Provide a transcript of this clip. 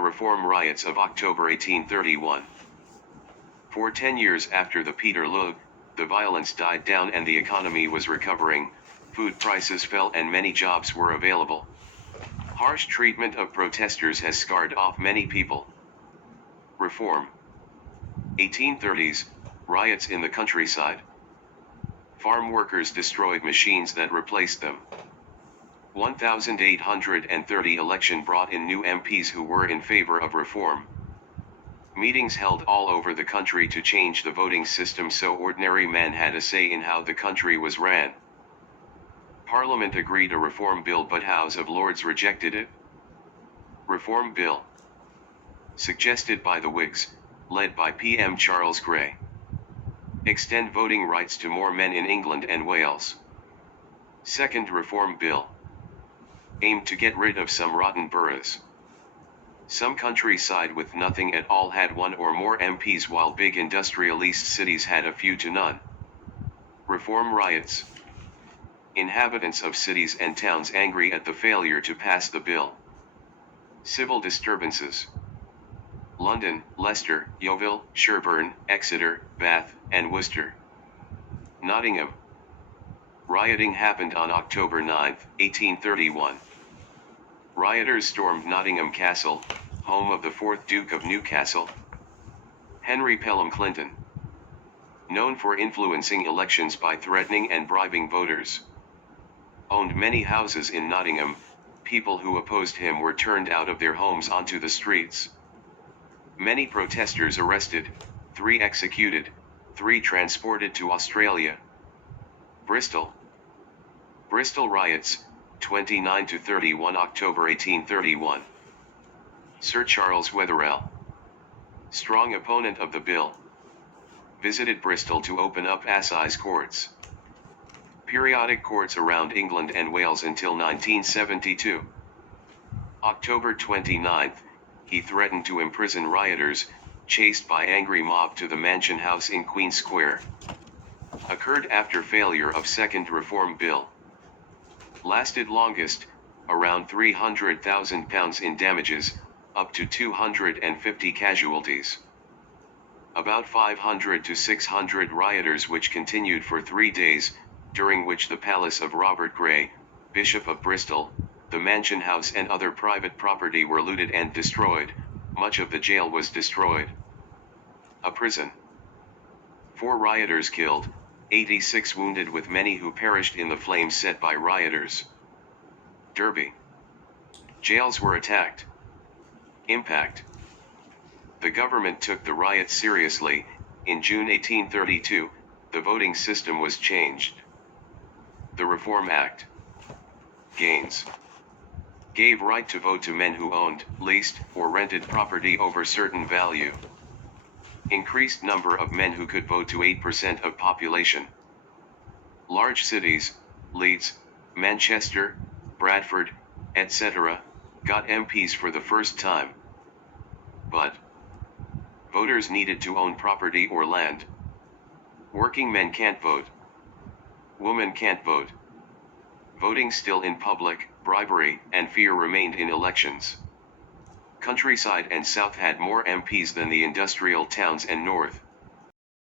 The Reform Riots of October 1831. For 10 years after the Peterloo, the violence died down and the economy was recovering, food prices fell and many jobs were available. Harsh treatment of protesters has scarred off many people. Reform. 1830s, riots in the countryside. Farm workers destroyed machines that replaced them. 1830 election brought in new MPs who were in favor of reform. Meetings held all over the country to change the voting system so ordinary man had a say in how the country was ran. Parliament agreed a reform bill but House of Lords rejected it. Reform Bill. Suggested by the Whigs, led by PM Charles Grey. Extend voting rights to more men in England and Wales. Second Reform Bill. Aimed to get rid of some rotten boroughs. Some countryside with nothing at all had one or more MPs while big industrialist cities had a few to none. Reform Riots. Inhabitants of cities and towns angry at the failure to pass the bill. Civil disturbances. London, Leicester, Yeovil, Sherborne, Exeter, Bath, and Worcester. Nottingham. Rioting happened on October 9, 1831. Rioters stormed Nottingham Castle, home of the 4th Duke of Newcastle. Henry Pelham Clinton. Known for influencing elections by threatening and bribing voters. Owned many houses in Nottingham, people who opposed him were turned out of their homes onto the streets. Many protesters arrested, 3 executed, 3 transported to Australia. Bristol. Bristol riots, 29 to 31 October 1831. Sir Charles Wetherell, strong opponent of the bill, visited Bristol to open up assize courts. Periodic courts around England and Wales until 1972. October 29, he threatened to imprison rioters, chased by angry mob to the Mansion House in Queen Square. Occurred after failure of Second Reform Bill. Lasted longest, around £300,000 in damages, up to 250 casualties. About 500 to 600 rioters which continued for 3 days, during which the palace of Robert Grey, Bishop of Bristol, the Mansion House and other private property were looted and destroyed, much of the jail was destroyed. A prison. 4 rioters killed, 86 wounded with many who perished in the flames set by rioters. Derby. Jails were attacked. Impact. The government took the riots seriously. In June 1832, the voting system was changed. The Reform Act. Gains. Gave right to vote to men who owned, leased, or rented property over certain value. Increased number of men who could vote to 8% of population. Large cities, Leeds, Manchester, Bradford, etc., got MPs for the first time. But voters needed to own property or land. Working men can't vote. Women can't vote. Voting still in public, bribery and fear remained in elections. Countryside and South had more MPs than the industrial towns and North.